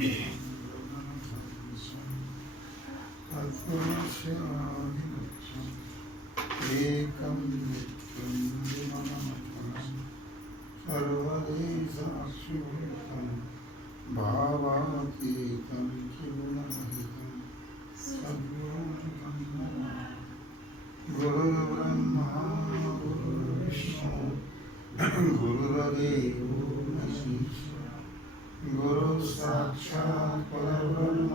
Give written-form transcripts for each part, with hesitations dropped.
एकं नित्यं विमलमचलं सर्वदेशाक्षुभूतं भावातीतं सुगुणरहितं सद्गुरुं नमामि। गुरुर्ब्रह्मा गुरुर्विष्णु गुरुर्देवो महेश्वरः गुरुः साक्षात् परब्रह्म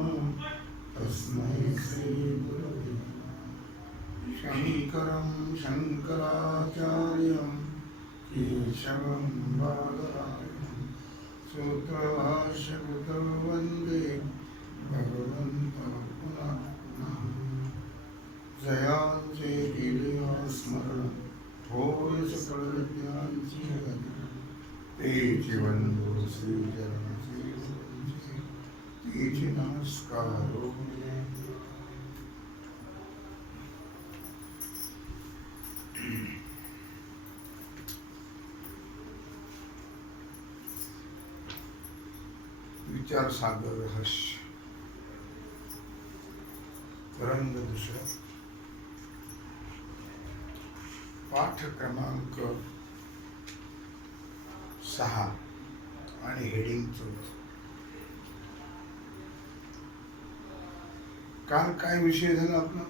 तस्मै श्री गुरवे नमः। शङ्करं शङ्कराचार्यं केशवं बादरायणं सूत्रभाष्यकृतौ वन्दे भगवन्तौ पुनः पुनः। जयांचे केले स्मरण होय सकळ विद्यांची गती ते जीवनबो श्रीचरणाचे तेचे नमस्कार। विचार सागर रहस्य रंग दुसरा पाठ क्रमांक 6 आणि हेडिंग 14। काल काय विषय झाला आपला?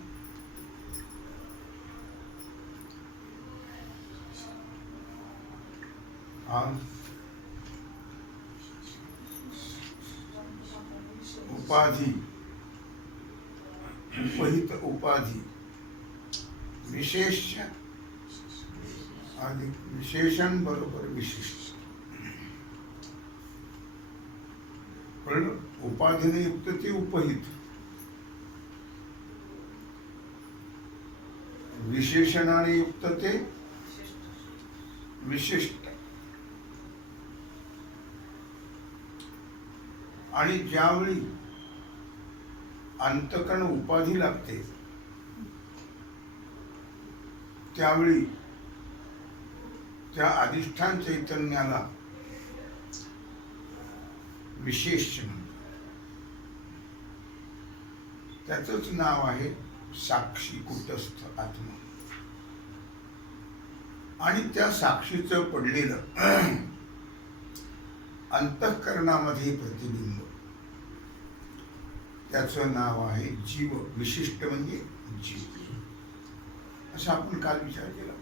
उपाधी उपहित उपाधी विशेष आणि विशेषण बरोबर विशिष्ट कळलं? उपाधीने युक्त ते उपहित, विशेषणाने युक्त ते विशिष्ट। आणि ज्यावेळी अंतकरण उपाधी लागते त्यावेळी त्या अधिष्ठान चैतन्याला विशेष म्हणतात। त्याचंच नाव आहे साक्षी कुटस्थ आत्मा। आणि त्या साक्षीचं पडलेलं अंतःकरणामध्ये प्रतिबिंब, त्याचं नाव आहे जीव। विशिष्ट म्हणजे जीव, असं आपण काल विचार केला।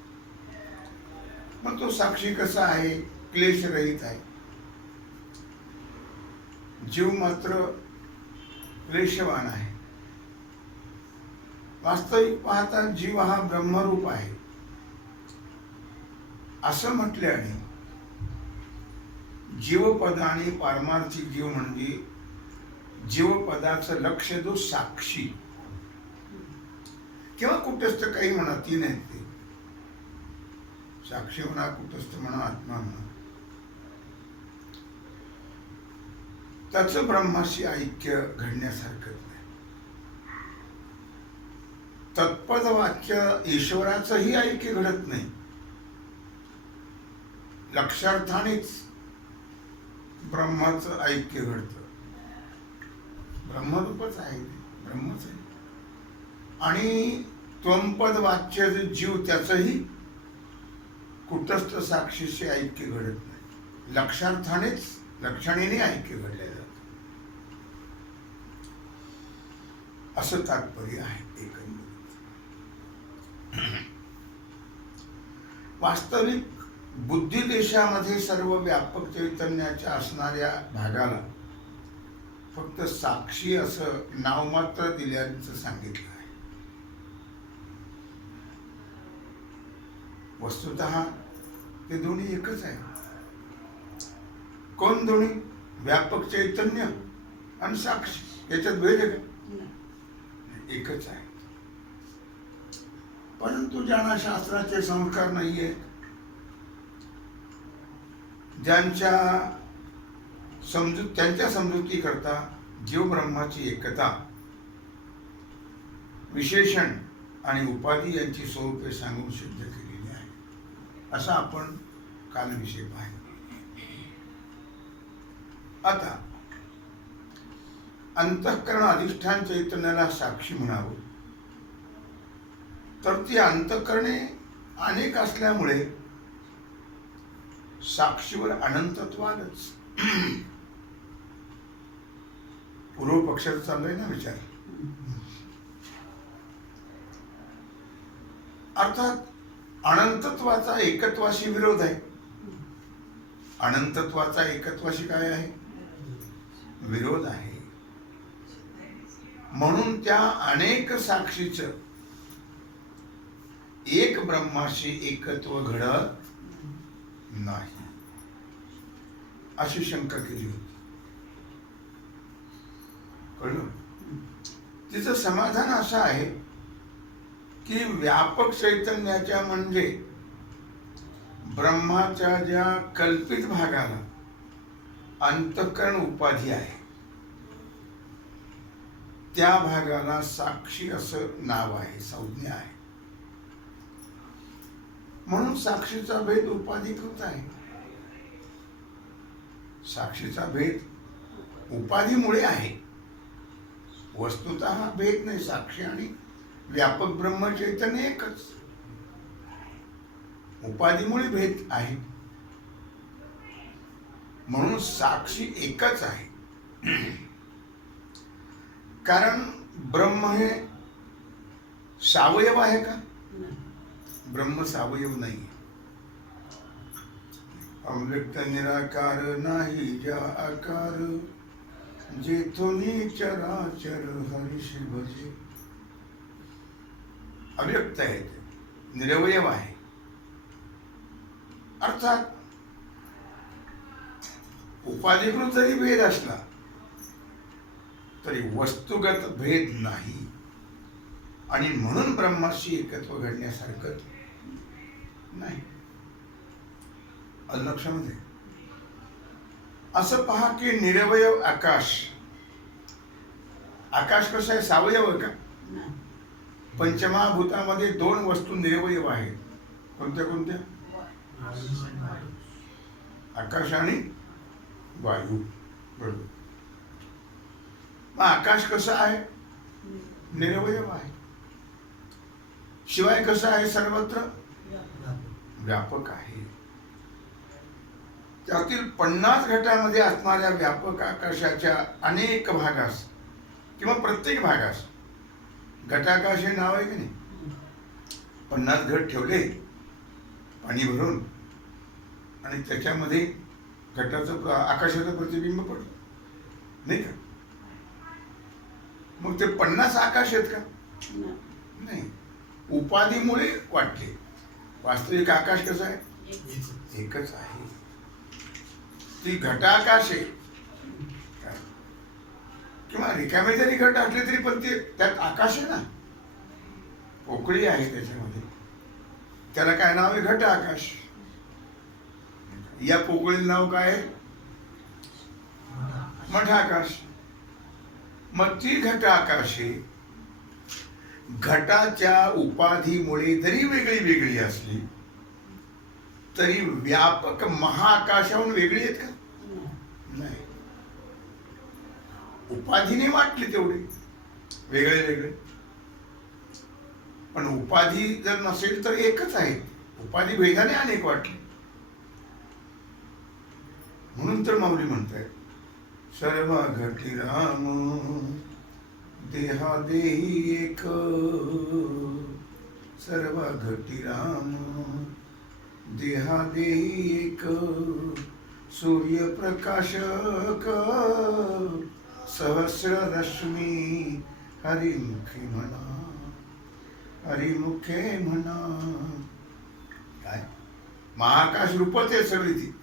मग तो साक्षी कसा आहे? क्लेशरहित आहे। जीव मात्र क्लेशवान आहे। वास्तविक पाहता जीव हा ब्रह्मरूप आहे असं म्हटल्याने जीवपद आणि पारमार्थिक जीव म्हणजे जीवपदाचं लक्ष जो साक्षी किंवा कुटस्थ काही म्हणा, तीन आहेत ते, साक्षी म्हणा, कुटस्थ म्हणा, आत्मा म्हणा, त्याचं ब्रह्माशी ऐक्य घडण्यासारखं नाही। तत्पद वाक्य ईश्वराचंही ऐक्य घडत नाही। लक्षार्थानेच ब्रह्माचं ऐक्य घडतं। ब्रह्मरूपच आहे, ब्रह्मच आहे। आणि त्वंपद वाच्य जीव त्याचंही कुटस्थ साक्षीशी ऐक्य घडत नाही। लक्षार्थानेच, लक्षणेने ऐक्य घडले जातं असं तात्पर्य आहे एकंदरीत। वास्तविक बुद्धी देशामध्ये सर्व व्यापक चैतन्याच्या असणाऱ्या भागाला फक्त साक्षी असं नावमात्र दिल्याचं सांगितलं आहे। वस्तुतः ते दोन्ही एकच आहे। कोण दोन्ही? व्यापक चैतन्य आणि साक्षी, याच्यात भेद आहे का? एकच आहे। परंतु ज्यांना शास्त्राचे संस्कार नाही आहेत, त्यांच्या समजुती करता जीव ब्रह्माची एकता, विशेषण आणि उपाधी यांची स्वरूपे सांगून सिद्ध केलेली आहे असा आपण काल विषय पाहिला। आता अंतःकरण अधिष्ठान चैतन्याला साक्षी म्हणावं, तर ती अंतःकरणे अनेक असल्यामुळे साक्षीवर अनंतत्व आलंच. पूर्व पक्षाचा चाललाय ना विचार. अर्थात अनंतत्वाचा एकत्वाशी विरोध आहे. अनंतत्वाचा एकत्वाशी काय आहे? विरोध आहे. म्हणून त्या अनेक साक्षीचं एक ब्रह्माशी एकत्व घडत नाही, अशी शंका केली होती. कळलं? तिचं समाधान असं आहे की व्यापक चैतन्याच्या म्हणजे ब्रह्माच्या ज्या कल्पित भागाला अंतःकरण उपाधी आहे, त्या भागाला साक्षी असं नाव आहे, संज्ञा आहे. म्हणून साक्षीचा भेद उपाधिकृत आहे. साक्षीचा भेद उपाधीमुळे आहे, वस्तुतः हा भेद नाही. साक्षी आणि व्यापक ब्रह्म चैतन्य एकच, उपाधीमुळे भेद आहे. म्हणून साक्षी एकच आहे. कारण ब्रह्म हे सावयव आहे का? ब्रह्म सावयव नाही. अव्यक्त निराकार नाही ज्या आकार, जेथोनी चराचर हरिषी भजे. अव्यक्त आहे, निरवयव आहे. अर्थात उपाधिकृत जरी भेद असला तरी वस्तुगत भेद नाही. आणि म्हणून ब्रह्माशी एकत्व घडण्यासारखं नाही. लक्षामध्ये असं पहा की निरवयव आकाश, आकाश कसं आहे? सावयव आहे का? पंचमहाभूतामध्ये दोन वस्तू निरवयव आहेत. कोणत्या कोणत्या? आकाश आणि वायू. बरोबर. मग आकाश कसं आहे? निरवयव आहे. शिवाय कसं आहे? सर्वत्र व्यापक आहे. त्यातील 50 घटामध्ये असणाऱ्या व्यापक आकाशाच्या अनेक भागास किंवा प्रत्येक भागास घटाकाश हे नाव आहे की नाही? 50 घट ठेवले पाणी भरून आणि त्याच्यामध्ये घटाचं आकाशाचं प्रतिबिंब पडलं नाही का? मग ते 50 आकाश आहेत का? नाही. उपाधीमुळे वाटले. वास्तविक आकाश कसं आहे? एकच आहे. ती घटाकाश आहे. किंवा रिकामे जरी घट असले तरी पण ते त्यात आकाश आहे ना, पोकळी आहे त्याच्यामध्ये. त्याला काय नाव आहे? घट आकाश. या पोकळीला नाव काय आहे? मठाकाश. मग ती घट आकाशे घटाच्या उपाधीमुळे जरी वेगळी वेगळी असली तरी व्यापक महाआकाशाहून वेगळी आहेत का? नाही. उपाधीने वाटले तेवढे वेगळे वेगळे, पण उपाधी जर नसेल तर एकच आहे. उपाधी भेदाने अनेक वाटले. म्हणून तर माऊली म्हणताय, सर्व घटी राम देहा देही एक, सर्व घटी राम देहा देही एक, सूर्य प्रकाशक सहस्र रश्मी हरिमुखे म्हणा, हरिमुखे म्हणा. काय महाआकाश रूपच आहे सगळी ती.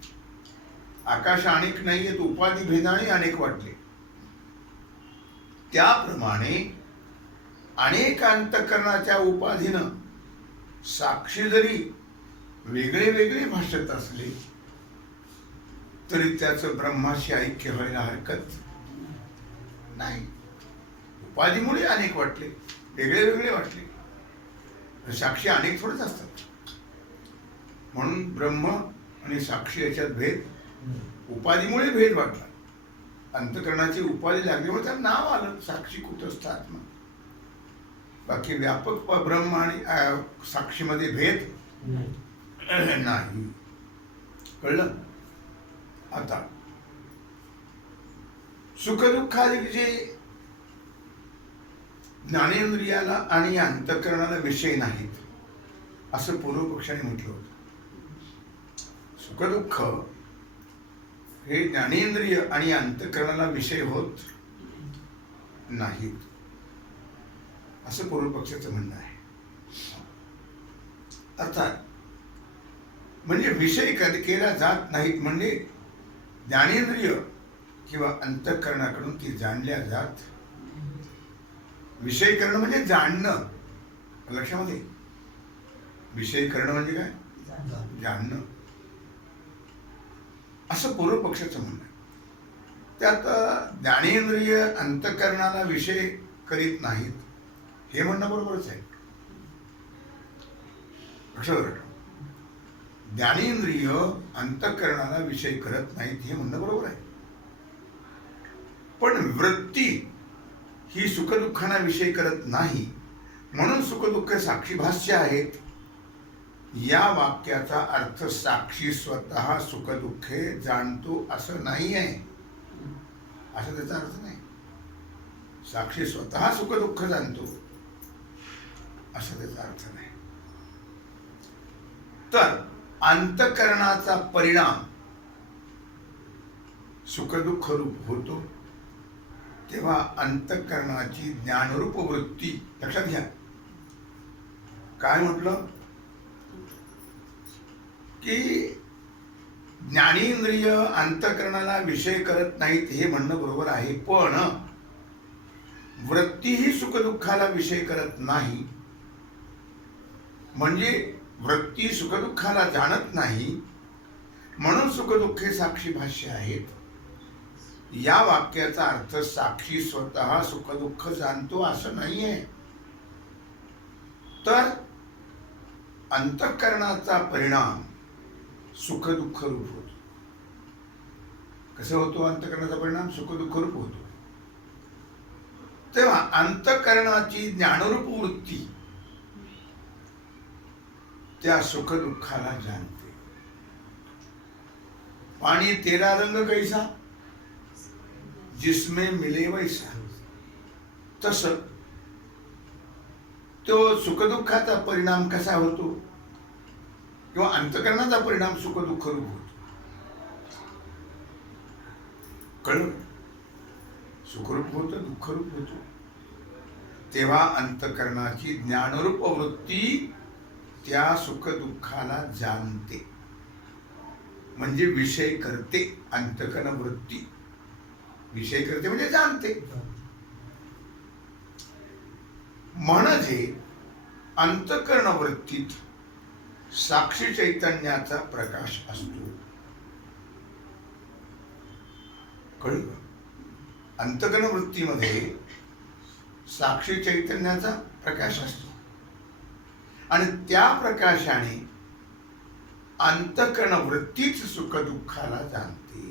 आकाश अनेक नाही आहेत, उपाधी भेदाने अनेक वाटले. त्याप्रमाणे अनेक अंतःकरणाच्या उपाधीनं साक्षी जरी वेगळे वेगळे भाषत असले तरी त्याचं ब्रह्माशी ऐक्य व्हायला हरकत नाही. उपाधीमुळे अनेक वाटले, वेगळे वेगळे वाटले. साक्षी अनेक थोडेच असतात. म्हणून ब्रह्म आणि साक्षी याच्यात भेद, उपाधीमुळे भेद वाटला. अंतकरणाची उपाधी लागल्यामुळे त्याला नाव आलं साक्षी कुटस्थ आत्मा. बाकी व्यापक ब्रह्म आणि साक्षीमध्ये भेद नाही. कळलं? आता सुखदुःखादी जे ज्ञानेंद्रियाला आणि अंतःकरणाला विषय नाहीत असं पूर्वपक्षाने म्हटलं होतं. सुखदुःख हे ज्ञानेंद्रिय आणि अंतःकरणाला विषय होत नाहीत असं पूर्वपक्षाचं म्हणणं आहे. अर्थात म्हणजे विषय केला जात नाहीत म्हणजे ज्ञानेंद्रिय किंवा अंतःकरणाकडून ती जाणल्या जात. विषय करणं म्हणजे जाणणं. लक्षामध्ये विषय करणं म्हणजे काय? जाणणं असं पूर्वपक्षाचं म्हणणं आहे. त्यात ज्ञानेंद्रिय अंतःकरणाला विषय करीत नाहीत हे म्हणणं बरोबरच आहे. लक्षात ज्ञानेंद्रिय अंतःकरणाला विषय करत नाहीत हे म्हणणं बरोबर आहे. पण वृत्ती ही सुखदुःखांना विषय करत नाही म्हणून सुखदुःख साक्षीभाष्य आहेत. या वाक्याचा अर्थ साक्षी स्वतः सुखदुःखे जाणतो असं नाही आहे. असं त्याचा अर्थ नाही. साक्षी स्वतः सुखदुःख जाणतो असं त्याचा अर्थ नाही. तर अंतःकरणाचा परिणाम सुखदुःख रूप होतो तेव्हा अंतःकरणाची ज्ञानरूप वृत्ती. लक्षात घ्या काय म्हटलं की ज्ञानेंद्रिय अंतःकरणाला विषय करत नाहीत हे म्हणणं बरोबर आहे. पण वृत्ती ही सुखदुःखाला विषय करत नाही म्हणजे वृत्ती सुखदुःखाला जाणत नाही म्हणून सुखदुःखे साक्षीभाष्य आहेत. या वाक्याचा अर्थ साक्षी स्वतः सुखदुःख जाणतो असं नाहीये. तर अंतःकरणाचा परिणाम सुखदुःख रूप होतो. कसं होतो अंतःकरणाचा परिणाम? सुखदुःख रूप होतो. तेव्हा अंतःकरणाची ज्ञानरूप वृत्ती त्या सुखदुःखाला जाणते. पाणी तेरा रंग कैसा जिसमें मिले वैसा. तस तो सुखदुःखाचा परिणाम कसा होतो किंवा अंतःकरणाचा परिणाम सुखदुःख रूप होतो. कळलं? सुखरूप होतं दुःखरूप होतो. तेव्हा अंतःकरणाची ज्ञानरूप वृत्ती त्या सुखदुःखाला जाणते म्हणजे विषय करते. अंतःकरण वृत्ती विषय करते म्हणजे जाणते. म्हणजे अंतःकरण वृत्तीत साक्षी चैतन्याचा प्रकाश असतो. कळलं? अंतःकरण वृत्तीमध्ये साक्षी चैतन्याचा प्रकाश असतो आणि त्या प्रकाशाने अंतःकरण वृत्तीच सुखदुःखाला जाणते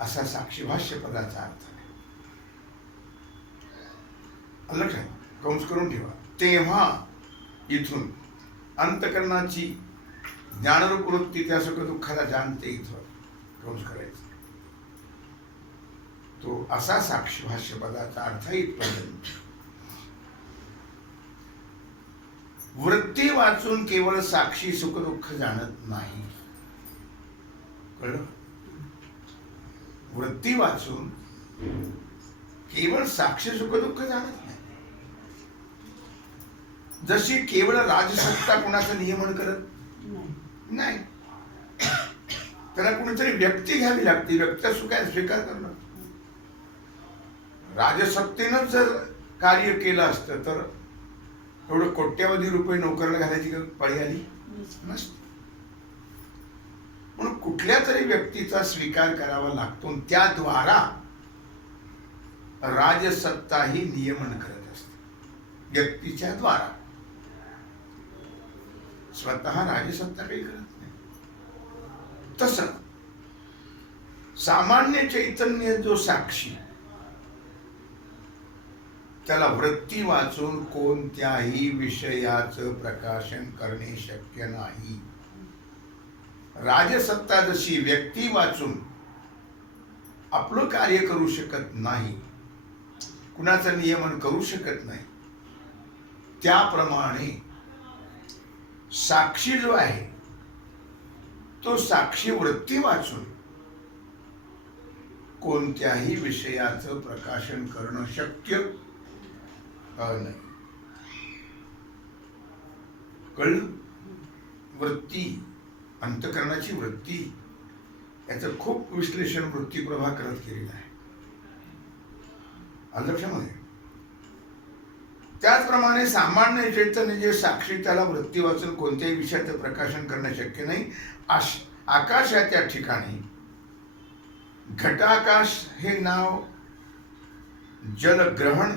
असा साक्षीभाष्य पदाचा अर्थ आहे. लक्षात कंस करून ठेवा. तेव्हा इथून अंतःकरणाची ज्ञानरूप वृत्ती त्या सुखदुःखाला जाणते इथं कंस करायचं. तो असा साक्षीभाष्य पदाचा अर्थ इथपर्यंत. वृत्ती वाचून केवळ साक्षी सुखदुःख जाणत नाही. कळलं? वृत्ती वाचून केवळ साक्षी सुखदुःख जाणत नाही. जशी केवळ राजसत्ता कुणाचं नियमन करत नाही. त्याला कुणीतरी व्यक्ती घ्यावी लागते. व्यक्ती स्वीकार करणं. राजसत्तेनं जर कार्य केलं असतं तर एवढं कोट्यावधी रुपये नोकराला घालायची पाळी आली नसती. म्हणून कुठल्या तरी व्यक्तीचा स्वीकार करावा लागतो. त्याद्वारा राजसत्ता ही नियमन करत असते. व्यक्तीच्या द्वारा स्वतः राजसत्ता काही करत नाही. तसं सामान्य चैतन्य जो साक्षी, त्याला वृत्ती वाचून कोणत्याही विषयाचं प्रकाशन करणे शक्य नाही. राजसत्ता जशी व्यक्ती वाचून आपलं कार्य करू शकत नाही, कुणाचं नियमन करू शकत नाही, त्याप्रमाणे साक्षी जो आहे तो साक्षी वृत्ती वाचून कोणत्याही विषयाचं प्रकाशन करणं शक्य नाही. कळलं? वृत्ती, अंतःकरणाची वृत्ती, याचं खूप विश्लेषण वृत्ती प्रभाकरात केलेलं आहे. आलं लक्षामध्ये? त्याचप्रमाणे सामान्य चैतन्य जे साक्षी, त्याला वृत्ती वाचून कोणत्याही विषयाचं प्रकाशन करणं शक्य नाही. आकाशाच्या ठिकाणी घटाकाश हे नाव जलग्रहण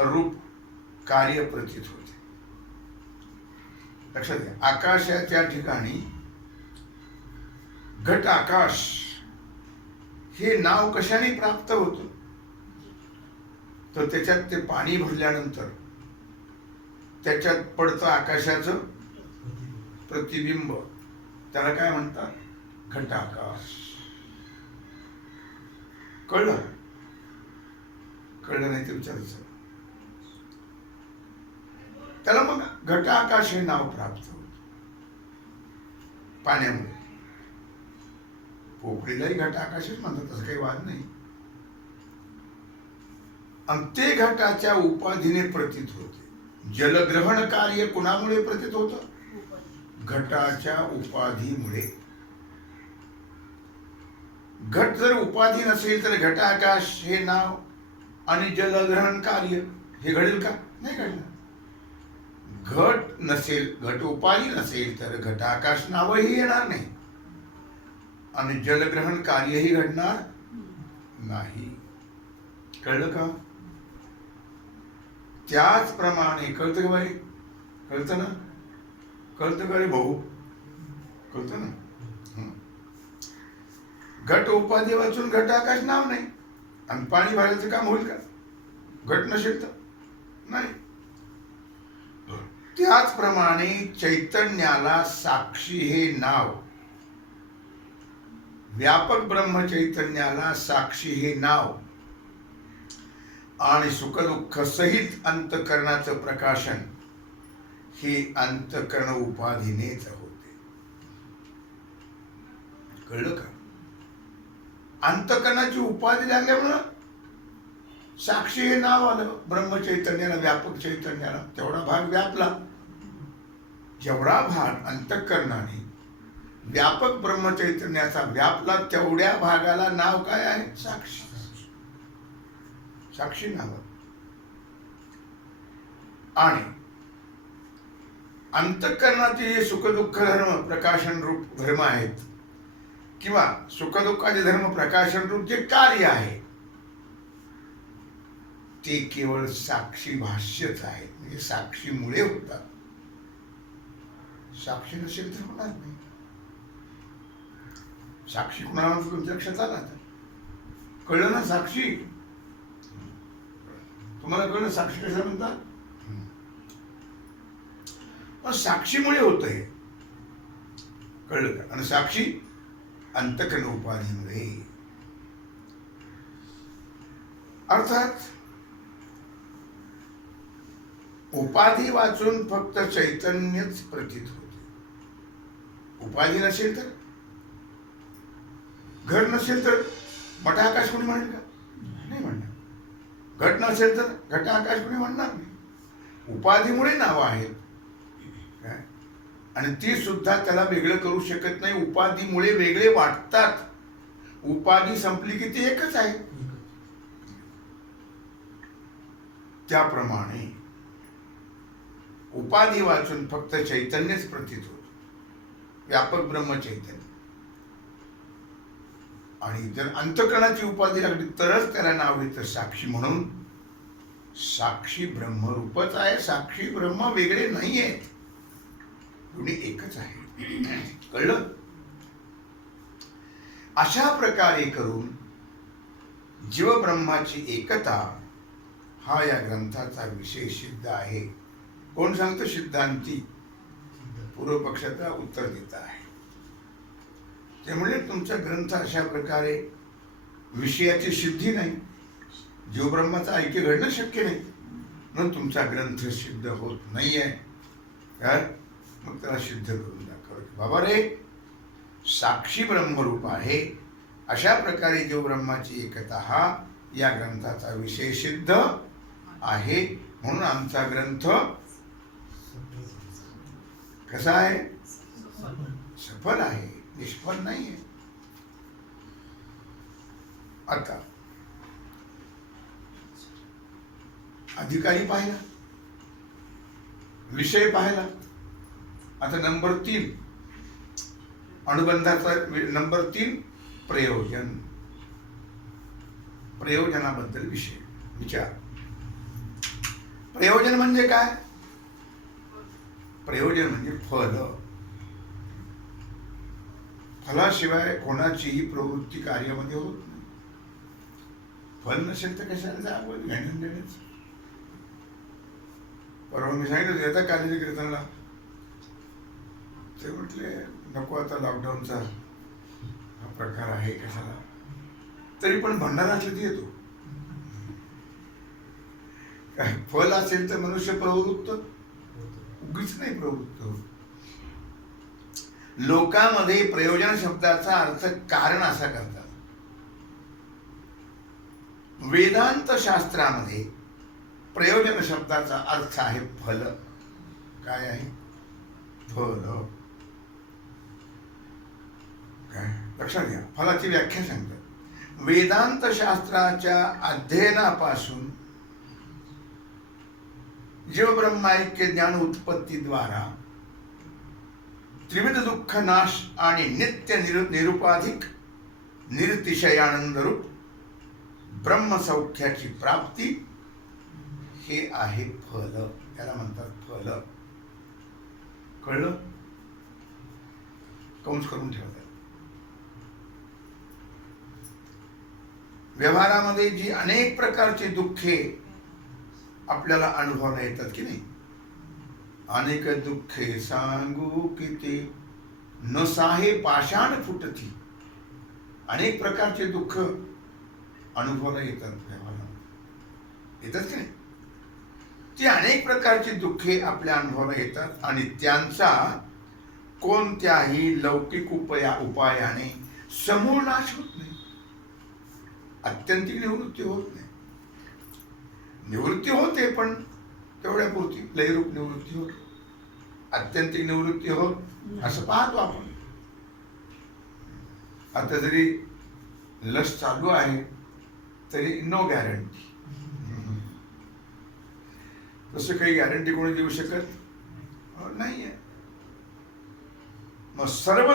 रूप कार्य प्रतीत होते. लक्षात घ्या, आकाशाच्या ठिकाणी घट आकाश हे नाव कशाने प्राप्त होतं? तर त्याच्यात ते पाणी भरल्यानंतर त्याच्यात पडतं आकाशाचं प्रतिबिंब, त्याला काय म्हणतात? घटाकाश. कळलं? कळलं नाही तर विचारायचं. त्याला मग घटाकाश हे नाव प्राप्त होत पाण्यामुळे. पोकळीलाही घटाकाशच म्हणतात, तसं काही वाद नाही. आणि ते घटाच्या उपाधीने प्रतीत होते. जलग्रहण कार्य कुणामुळे प्रतीत होतं? घटाच्या उपाधीमुळे. घट जर उपाधी नसेल तर घटाकाश हे नाव आणि जलग्रहण कार्य हे घडेल का? नाही घडणार. घट नसेल, घट उपाधी नसेल तर घटाकाश नावही येणार नाही आणि जलग्रहण कार्यही घडणार नाही. कळलं का? त्याचप्रमाणे कळतं का बाई? कळतं ना? कळतं का रे भाऊ? कळतं ना? घट उपाधी वाचून घटाकाश नाव नाही आणि पाणी भरायचं काम होईल का? घट नसेल तर नाही. त्याचप्रमाणे चैतन्याला साक्षी हे नाव, व्यापक ब्रह्म चैतन्याला साक्षी हे नाव आणि सुखदुःख सहित अंतःकरणाचं प्रकाशन हे अंतःकरण उपाधीनेच होते. कळलं का? अंतःकरणाची उपाधी लागल्यामुळं साक्षी हे नाव आलं ब्रह्मचैतन्याला, व्यापक चैतन्याला. तेवढा भाग व्यापला. जेवढा भाग अंतःकरणाने व्यापक ब्रह्मचैतन्याचा व्यापला, तेवढ्या भागाला नाव काय आहे? साक्षी. साक्षी नाव. आणि अंतःकरणाचे जे सुखदुःख धर्म प्रकाशन रूप धर्म आहेत किंवा सुखदुःखाचे धर्म प्रकाशन रूप जे कार्य आहे ते केवळ साक्षी भाष्यच आहे. म्हणजे साक्षीमुळे होतात. साक्षी नसेल तर होणार नाही. साक्षी कुणाला तुमच्या लक्षात आला? कळलं ना? साक्षी तुम्हाला कळलं? साक्षी कशाला म्हणतात? साक्षीमुळे होत आहे. कळलं का? आणि साक्षी अंतःकरण उपाधीमुळे. अर्थात उपाधी वाचून फक्त चैतन्यच प्रतीत होते. उपाधी नसेल तर, घर नसेल तर मठाकाश कोणी म्हणेल का? नाही म्हणणार. घट नसेल तर घटाकाश कोणी म्हणणार नाही. उपाधीमुळे नावं आहेत आणि ती सुद्धा त्याला वेगळं करू शकत नाही. उपाधीमुळे वेगळे वाटतात. उपाधी संपली की ती एकच आहे. त्याप्रमाणे उपाधी वाचून फक्त चैतन्यच प्रतीत होत, व्यापक ब्रह्मचैतन्य. आणि जर अंतःकरणाची उपाधी लागली तरच त्याला नाव येतं साक्षी. म्हणून साक्षी ब्रह्मरूपच आहे. साक्षी ब्रह्म वेगळे नाही आहेत, दोन्ही एकच आहे. कळलं? अशा प्रकारे करून जीवब्रह्माची एकता हा या ग्रंथाचा विषय सिद्ध आहे. कोण सांगतं? सिद्धांती पूर्व पक्षाचा उत्तर देत आहे. त्यामुळे तुमचा ग्रंथ अशा प्रकारे विषयाची सिद्धी नाही, जीवब्रह्माचं ऐक्य घडणं शक्य नाही, म्हणून तुमचा ग्रंथ सिद्ध होत नाहीये. काय मग त्याला सिद्ध करून दाखव बाबा रे, साक्षी ब्रह्मरूप आहे. अशा प्रकारे जीवब्रह्माची एकता हा या ग्रंथाचा विषय सिद्ध आहे. म्हणून आमचा ग्रंथ कसा आहे? सफल आहे, निष्फल नाहीये. आता अधिकारी पाहिला, विषय पाहिला. आता नंबर 3 अनुबंधाचा नंबर 3 प्रयोजन. प्रयोजनाबद्दल विचार. प्रयोजन म्हणजे काय? प्रयोजन म्हणजे फल. फलाशिवाय कोणाचीही प्रवृत्ती कार्यामध्ये होत नाही. फल नसेल तर कशाला जावं घेणं देणंच. परवा मी सांगितलं येतात कालेजी कीर्तनला, ते म्हटले नको आता लॉकडाऊनचा हा प्रकार आहे कशाला, तरी पण भंडारा असलं ती येतो. काय फल असेल तर मनुष्य प्रवृत्त उगीच नाही प्रवृत्त होत. लोकांमध्ये प्रयोजन शब्दाचा अर्थ कारण असा करतात. वेदांत शास्त्रामध्ये प्रयोजन शब्दाचा अर्थ आहे फल. काय आहे? फल. काय लक्षात घ्या, फलाची व्याख्या सांगतात. वेदांत शास्त्राच्या अध्ययनापासून जीवब्रह्मैक्य ज्ञान उत्पत्तीद्वारा त्रिविध दुःख नाश आणि नित्य निरुपाधिक निरतिशयानंद रूप ब्रह्मसौख्याची प्राप्ती हे आहे फल. याला म्हणतात फल. कळलं? कंस करून ठेवतात. व्यवहारामध्ये जी अनेक प्रकारची दुःखे आपल्याला अनुभवता येतात की नाही, अनेक दुःखे सांगू किती न साहे पाषाण फुटती. अनेक प्रकारचे दुःख अनुभवता येतात व्यवहारामध्ये, येतात की नाही? ती अनेक प्रकारची दुःखे आपल्या अनुभवाला येतात आणि त्यांचा कोणत्याही लौकिक उपायाने समूळ नाश होत नाही. आत्यंतिक निवृत्ती होत नाही. निवृत्ती होते पण तेवढ्यापुरती, लयरूप निवृत्ती होते. आत्यंतिक निवृत्ती होत असं पाहतो आपण. आता जरी लस चालू आहे तरी नो गॅरंटी. तसं काही गॅरंटी कोणी देऊ शकत नाहीये. मग सर्व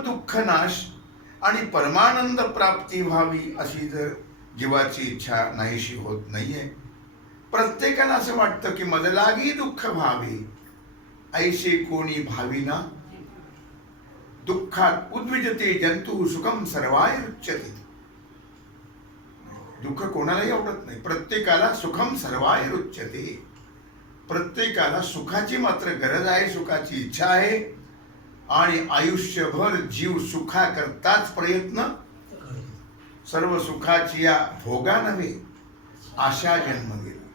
दुःख नाश आणि परमानंद प्राप्ती व्हावी अशी जर जीवाची इच्छा नाहीशी होत नाहीये. प्रत्येकाला असं वाटतं की मजलागी दुःख व्हावे, ऐसे कोणी भाविना. दुःखात उद्विजते जंतू सुखम सर्वाय रुच्यते. दुःख कोणालाही आवडत नाही. प्रत्येकाला सुखम सर्वाय रुच्यते. प्रत्येकाला सुखाची मात्र गरज आहे, सुखाची इच्छा आहे आणि आयुष्यभर जीव सुखाकरताच प्रयत्न. सर्व सुखाची या भोगा नव्हे आशा जन्म गेला.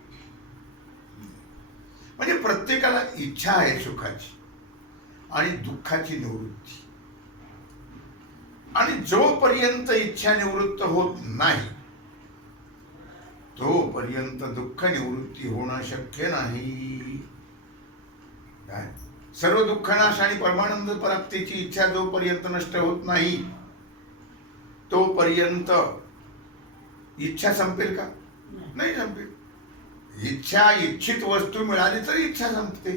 म्हणजे प्रत्येकाला इच्छा आहे सुखाची आणि दुःखाची निवृत्ती. आणि जोपर्यंत इच्छा निवृत्त होत नाही तोपर्यंत दुःख निवृत्ती होणं शक्य नाही. काय? सर्व दुःखनाश आणि परमानंद प्राप्तीची इच्छा जोपर्यंत नष्ट होत नाही तोपर्यंत इच्छा संपेल का? नाही संपेल. इच्छा, इच्छित वस्तू मिळाली तरी इच्छा संपते.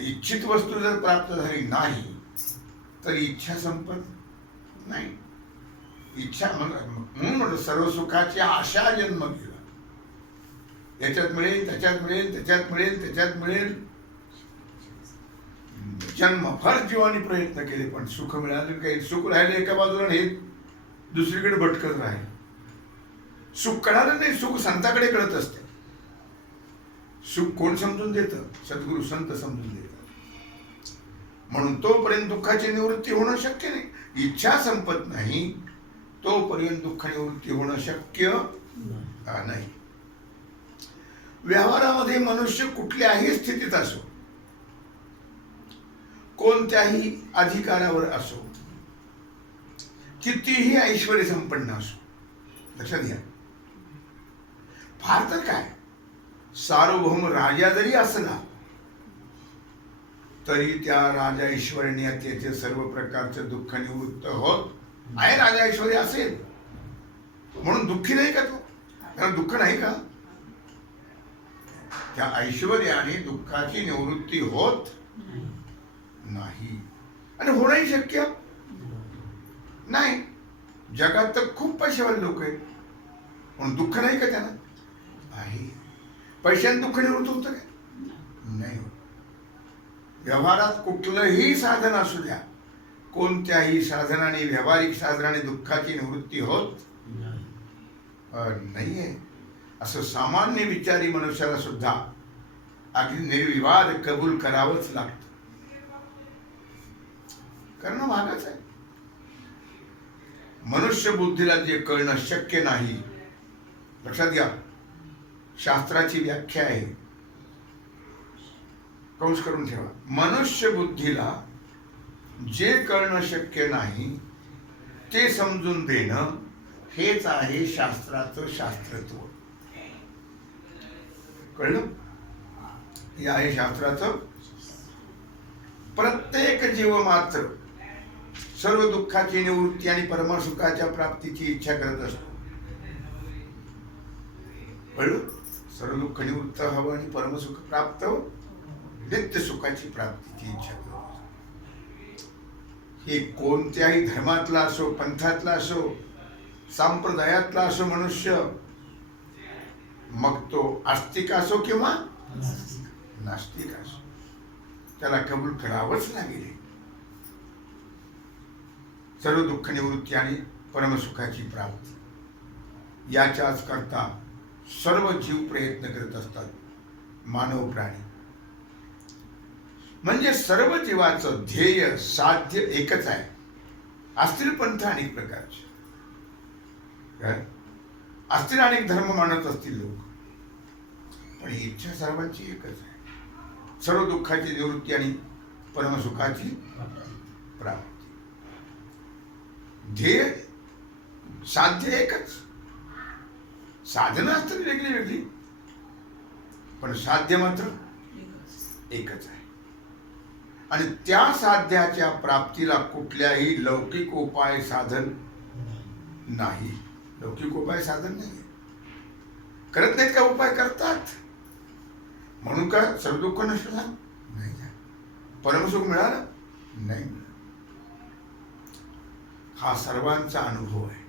इच्छित वस्तू जर प्राप्त झाली नाही तर इच्छा संपत नाही. इच्छा म्हणून सर्व सुखाची आशा जन्म गेला. याच्यात मिळेल, त्याच्यात मिळेल, त्याच्यात मिळेल, त्याच्यात मिळेल. जन्मभर जीवाने प्रयत्न केले पण सुख मिळाले काही. सुख राहिले एका बाजूला आणि हे दुसरीकडे भटकत राहिले. सुख कळालं नाही. सुख संताकडे कळत असते. सुख कोण समजून देतं? सद्गुरू संत समजून देतात. म्हणून तोपर्यंत दुःखाची निवृत्ती होणं शक्य नाही. इच्छा संपत नाही तोपर्यंत दुःख निवृत्ती होणं शक्य नाही. व्यवहारामध्ये मनुष्य कुठल्याही स्थितीत असो, कोणत्याही अधिकारावर असो, कितीही ऐश्वर्य संपन्न असो, लक्षात घ्या, फार तर काय सार्वभौम राजा जरी असला तरी त्या राजा ऐश्वर्याने सर्व प्रकारचं दुःख निवृत्त होत आहे. राजा ऐश्वर्य असेल म्हणून दुःखी नाही का तो? त्याला दुःख नाही का? त्या ऐश्वर्याने दुःखाची निवृत्ती होत नाही आणि होणंही शक्य नाही. जगात तर खूप पैसेवाले लोक आहेत म्हणून दुःख नाही का त्यांना? आहे. पैशाने दुःख निवृत्त होतं काय? नाही होत. व्यवहारात कुठलंही साधन असू द्या, कोणत्याही साधनाने, व्यावहारिक साधनाने दुःखाची निवृत्ती होत नाहीये. असं सामान्य विचारी मनुष्याला सुद्धा अगदी निर्विवाद कबूल करावंच लागतं. करणं भागच आहे. मनुष्य बुद्धीला जे कळणं शक्य नाही, लक्षात घ्या, शास्त्राची व्याख्या आहे, कंस करून ठेवा. मनुष्य बुद्धीला जे कळणं शक्य नाही ते समजून देणं हेच आहे शास्त्राचं शास्त्रत्व. कळलं? हे आहे शास्त्राचं. प्रत्येक जीव मात्र सर्व दुःखाची निवृत्ती आणि परमसुखाच्या प्राप्तीची इच्छा करत असतो. कळलं? सर्व दुःख निवृत्त हवं आणि परमसुख प्राप्त, नित्य सुखाची प्राप्तीची इच्छा करत असतो. हे कोणत्याही धर्मातला असो, पंथातला असो, संप्रदायातला असो मनुष्य, मग तो आस्तिक असो किंवा नास्तिक असो, त्याला कबूल करावंच लागेल. सर्व दुःख निवृत्ती आणि परमसुखाची प्राप्ती याच्याच करता सर्व जीव प्रयत्न करत असतात, मानव प्राणी. म्हणजे सर्व जीवाचं ध्येय साध्य एकच आहे. असतील पंथ अनेक प्रकारचे, असतील अनेक धर्म मानत असतील लोक, पण इच्छा सर्वांची एकच आहे, सर्व दुःखाची निवृत्ती आणि परमसुखाची प्राप्ती. ध्येय साध्य एकच. साधनं असतात वेगळी वेगळी, पण साध्य मात्र एकच आहे. आणि त्या साध्याच्या प्राप्तीला कुठल्याही लौकिक उपाय साधन नाही. लौकिक उपाय साधन नाही. करत नाहीत का? उपाय करतात. म्हणून का सर्व दुःख नष्ट झालं नाही? परमसुख मिळालं नाही. हा सर्वांचा अनुभव आहे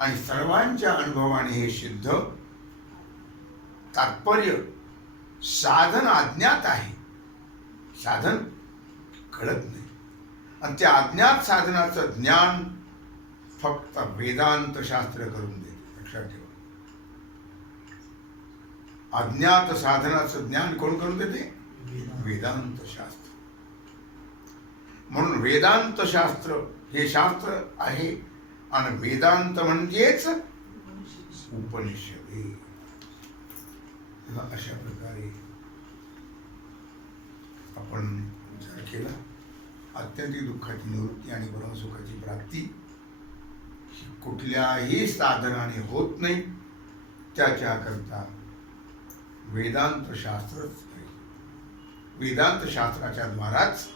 आणि सर्वांच्या अनुभवाने हे सिद्ध. तात्पर्य साधन अज्ञात आहे, साधन कळत नाही. आणि त्या अज्ञात साधनाचं ज्ञान फक्त वेदांत शास्त्र करून देते. लक्षात ठेवा, अज्ञात साधनाचं ज्ञान कोण करून देते? वेदांत शास्त्र. म्हणून वेदांत शास्त्र हे शास्त्र आहे आणि वेदांत म्हणजेच उपनिषद. अशा प्रकारे आपण विचार केला. अत्यंतिक दुःखाची निवृत्ती आणि परमसुखाची प्राप्ती कुठल्याही साधनाने होत नाही. त्याच्याकरता वेदांत शास्त्रच आहे. वेदांत शास्त्राच्या द्वाराच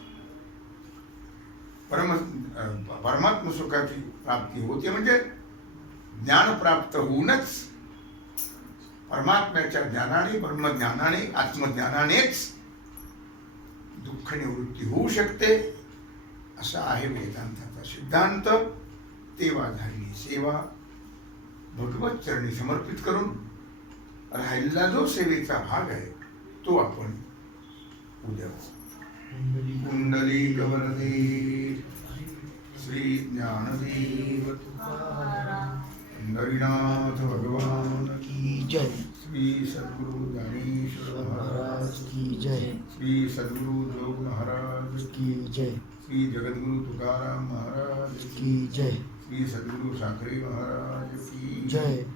परमात्म सुखाची प्राप्ती होते. म्हणजे ज्ञान प्राप्त होऊनच परमात्म्याच्या ज्ञानाने, ब्रह्मज्ञानाने, आत्मज्ञानानेच दुःख निवृत्ती होऊ शकते. असा आहे वेदांताचा सिद्धांत. तेव्हा झालेली सेवा भगवत चरणी समर्पित करून राहिलेला जो सेवेचा भाग आहे तो आपण उद्या कुंडलिक वरदे श्री ज्ञानदेव पंढरीनाथ भगवान की जय। श्री सद्गुरु ज्ञानेश्वर महाराज की जय। श्री सद्गुरु जोग महाराज की जय। श्री जगद्गुरु तुकाराम महाराज की जय। श्री सद्गुरु साखरे महाराज की जय।